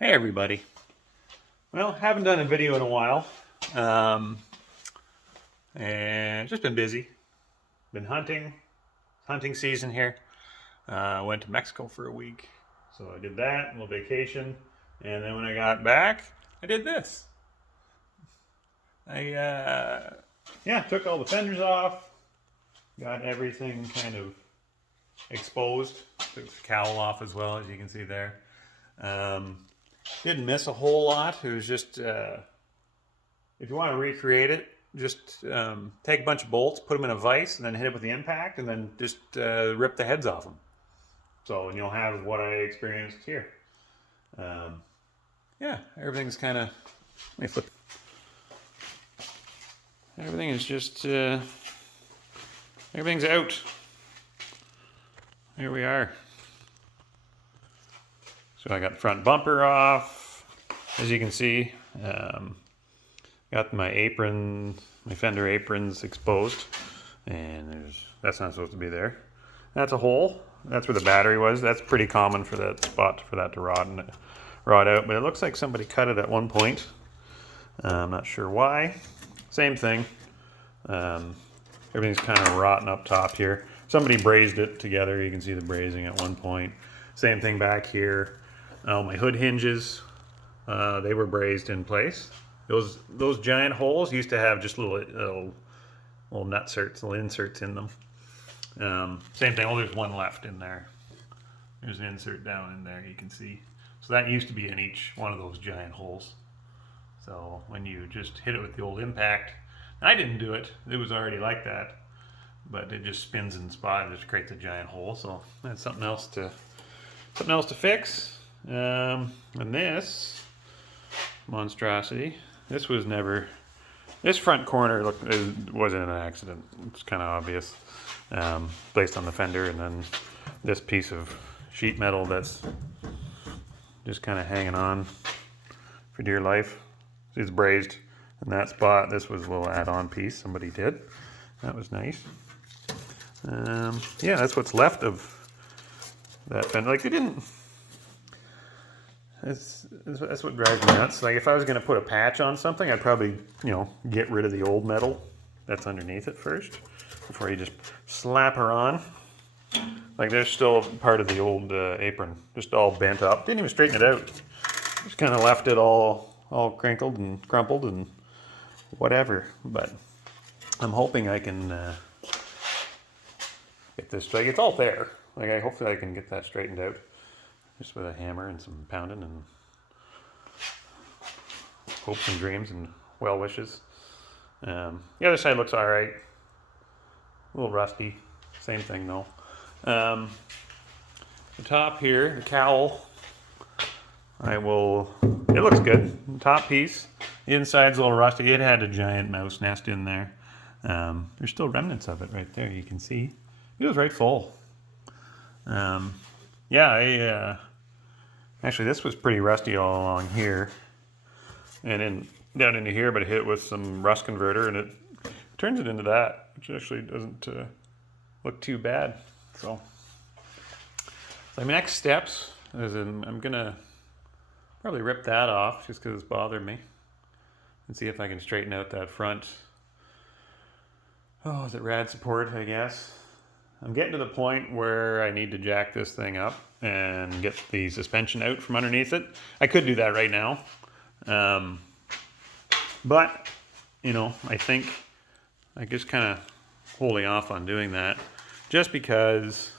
Hey everybody. Well, haven't done a video in a while, and just been busy. Been hunting season here. Went to Mexico for a week, so I did that, a little vacation, and then when I got back, I did this. I took all the fenders off, got everything kind of exposed. Took the cowl off as well, as you can see there. Didn't miss a whole lot. It was just, if you want to recreate it, just take a bunch of bolts, put them in a vise, and then hit it with the impact, and then just rip the heads off them. So, and you'll have what I experienced here. Yeah, everything's kind of, let me flip. Everything is just, everything's out. Here we are. So I got the front bumper off, as you can see. Got my apron, my fender aprons exposed, and that's not supposed to be there. That's a hole. That's where the battery was. That's pretty common for that spot, for that to rot out. But it looks like somebody cut it at one point. I'm not sure why. Same thing. Everything's kind of rotten up top here. Somebody brazed it together. You can see the brazing at one point. Same thing back here. My hood hinges, they were brazed in place. Those giant holes used to have just little nutserts, little inserts in them. Same thing. Oh, there's one left in there. There's an insert down in there, you can see. So that used to be in each one of those giant holes. So when you just hit it with the old impact, I didn't do it. It was already like that, but it just spins in spot and just creates a giant hole. So that's something else to fix. And this monstrosity, this front corner wasn't an accident. It's kind of obvious, based on the fender, and then this piece of sheet metal that's just kind of hanging on for dear life. It's brazed in that spot. This was a little add-on piece somebody did. That was nice. Yeah, that's what's left of that fender. Like, they didn't. That's what drives me nuts. Like, if I was going to put a patch on something, I'd probably, get rid of the old metal that's underneath it first before you just slap her on. Like, there's still part of the old apron just all bent up. Didn't even straighten it out. Just kind of left it all crinkled and crumpled and whatever. But I'm hoping I can get this straight. It's all there. Like, hopefully I can get that straightened out. Just with a hammer and some pounding and hopes and dreams and well wishes. The other side looks all right. A little rusty. Same thing though. The top here, the cowl, it looks good. The top piece, the inside's a little rusty. It had a giant mouse nest in there. There's still remnants of it right there, you can see. It was right full. Yeah, actually, this was pretty rusty all along here, and then down into here, but it hit with some rust converter, and it turns it into that, which actually doesn't look too bad. So my next steps is I'm gonna probably rip that off just because it's bothering me, and see if I can straighten out that front. Oh, is it rad support, I guess? I'm getting to the point where I need to jack this thing up and get the suspension out from underneath it. I could do that right now. But, I think I just kind of holding off on doing that just because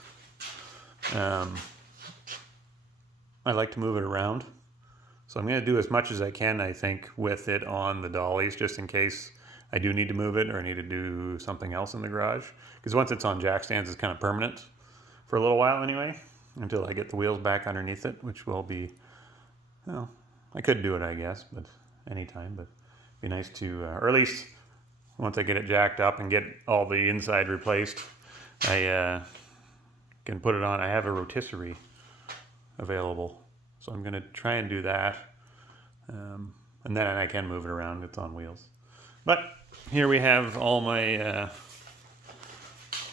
I like to move it around. So I'm going to do as much as I can, I think, with it on the dollies, just in case I do need to move it or I need to do something else in the garage. Because once it's on jack stands, it's kind of permanent for a little while anyway, until I get the wheels back underneath it, which will be, I could do it, I guess, but anytime. But it'd be nice to, or at least once I get it jacked up and get all the inside replaced, I can put it on. I have a rotisserie available, so I'm going to try and do that. And then I can move it around. It's on wheels. But here we have all my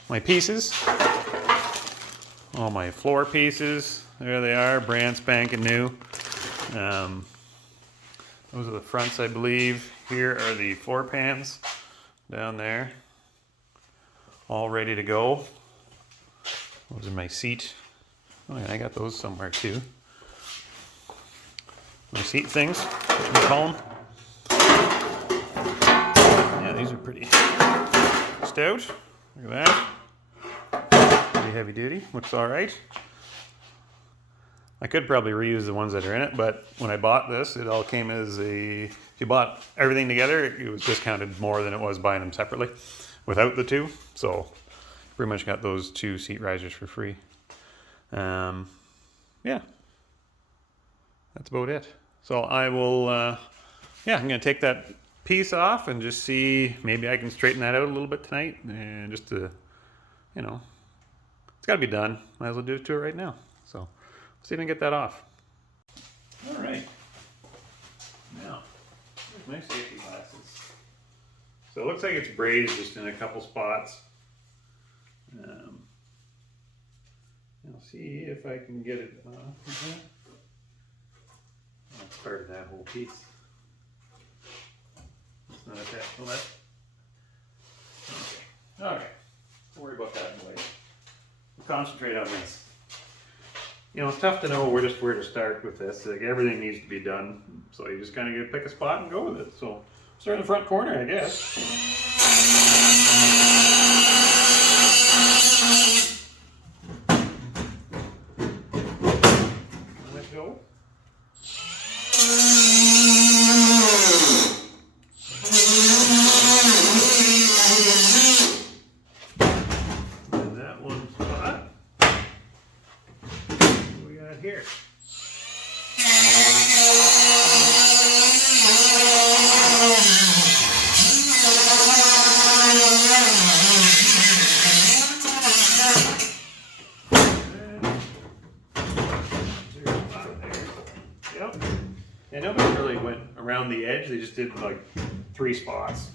my pieces, all my floor pieces. There they are, brand spanking new. Those are the fronts, I believe. Here are the floor pans down there, all ready to go. Those are my seat. Oh yeah, I got those somewhere too. My seat things, what we call them. Yeah, these are pretty stout. Look at that. Pretty heavy duty. Looks all right. I could probably reuse the ones that are in it, but when I bought this, it all came as a, if you bought everything together, it was discounted more than it was buying them separately without the two. So pretty much got those 2 seat risers for free. Yeah, that's about it. So I will, yeah, I'm going to take that piece off and just see, maybe I can straighten that out a little bit tonight. And just to, you know, it's got to be done. Might as well do it to it right now. So see if I can get that off. All right. Now, here's my safety glasses. So it looks like it's brazed just in a couple spots. I'll see if I can get it off. That's part of that whole piece. It's not attached to that. Okay. All right. Don't worry about that later. We'll concentrate on this. You know, it's tough to know where to start with this. Like, everything needs to be done, so you just kind of pick a spot and go with it. So start in the front corner, I guess. Let go. And that one spot. What we got here? And nobody really went around the edge, they just did like 3 spots.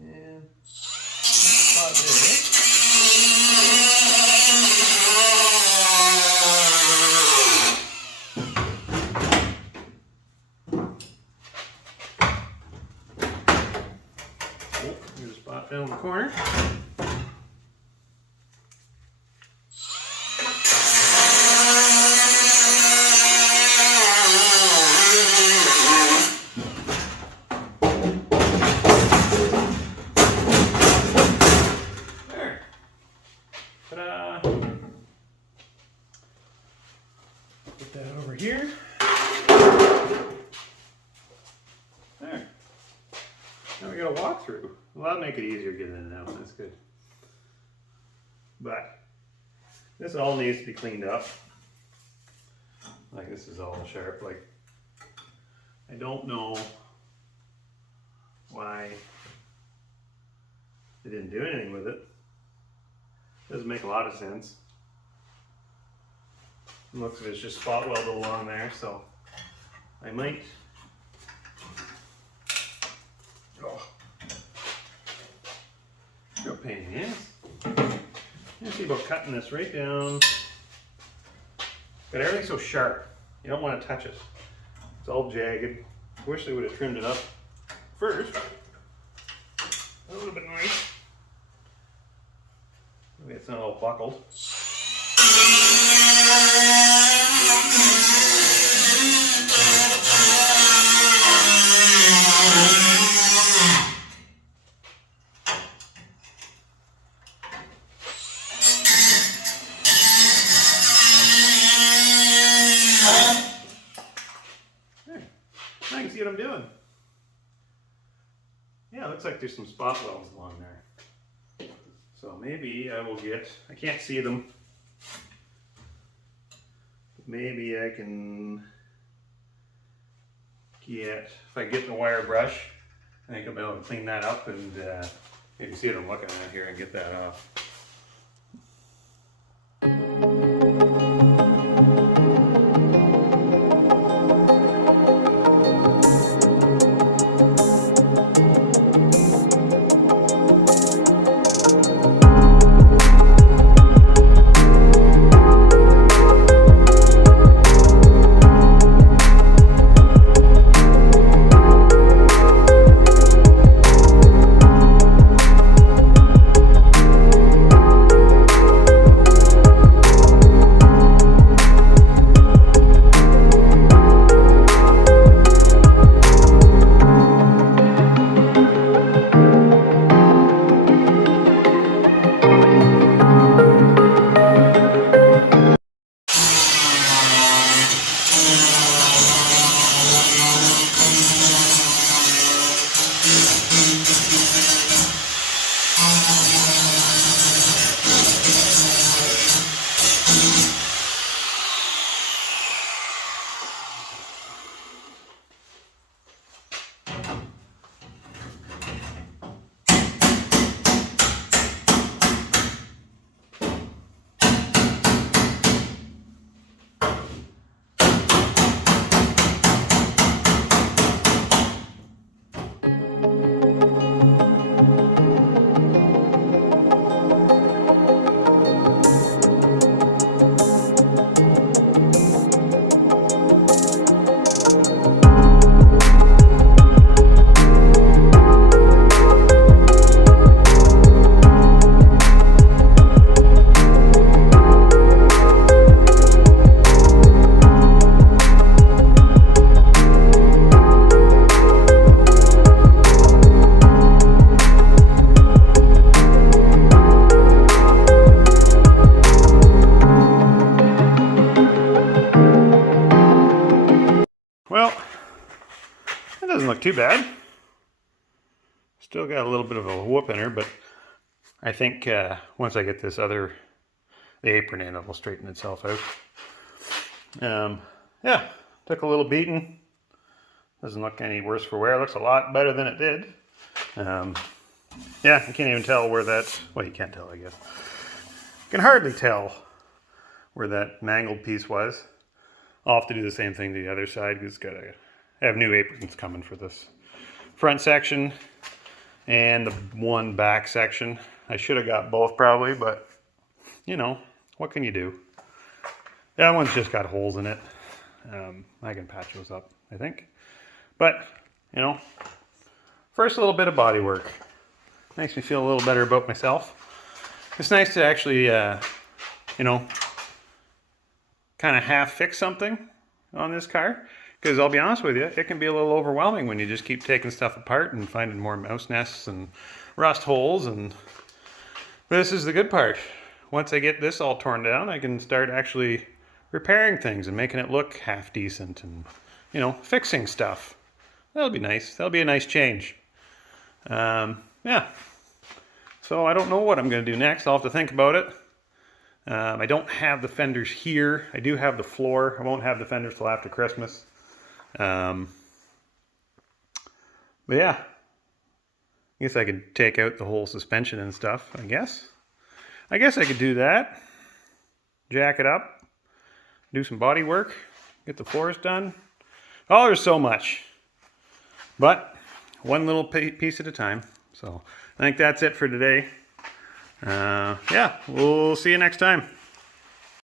And spot there. Here's a spot down in the corner. There. Ta-da! Put that over here. There. Now we got a walkthrough. Well, that'll make it easier to get in and out. That's good. But this all needs to be cleaned up. Like, this is all sharp. Like, I don't know why they didn't do anything with it. Doesn't make a lot of sense. It looks like it's just spot welded along there, so I might. Oh. Real pain in the ass. Let's see about cutting this right down. But everything's so sharp, you don't want to touch it. It's all jagged. Wish they would have trimmed it up first. That would have been nice. Maybe it's not all buckled. I can see what I'm doing. Yeah, it looks like there's some spot welds along there. So maybe I will get, I can't see them. Maybe I can get, if I get the wire brush, I think I'll be able to clean that up and you can see what I'm looking at here and get that off. too bad. Still got a little bit of a whoop in her, but I think once I get this the apron in, it will straighten itself out. Yeah, took a little beating. Doesn't look any worse for wear. Looks a lot better than it did. Yeah, I can't even tell where that, well, you can't tell, I guess. You can hardly tell where that mangled piece was. I'll have to do the same thing to the other side because I have new aprons coming for this front section and the one back section. I should have got both probably, but you know, what can you do? That one's just got holes in it. I can patch those up, I think. But, you know, first little bit of body work. Makes me feel a little better about myself. It's nice to actually, you know, kind of half fix something on this car. Because I'll be honest with you, it can be a little overwhelming when you just keep taking stuff apart and finding more mouse nests and rust holes. And this is the good part. Once I get this all torn down, I can start actually repairing things and making it look half decent and, you know, fixing stuff. That'll be nice. That'll be a nice change. Yeah. So I don't know what I'm going to do next. I'll have to think about it. I don't have the fenders here. I do have the floor. I won't have the fenders till after Christmas. But yeah. I guess I could take out the whole suspension and stuff, I guess. I guess I could do that. Jack it up. Do some body work. Get the floors done. Oh, there's so much. But one little piece at a time. So I think that's it for today. Yeah, we'll see you next time.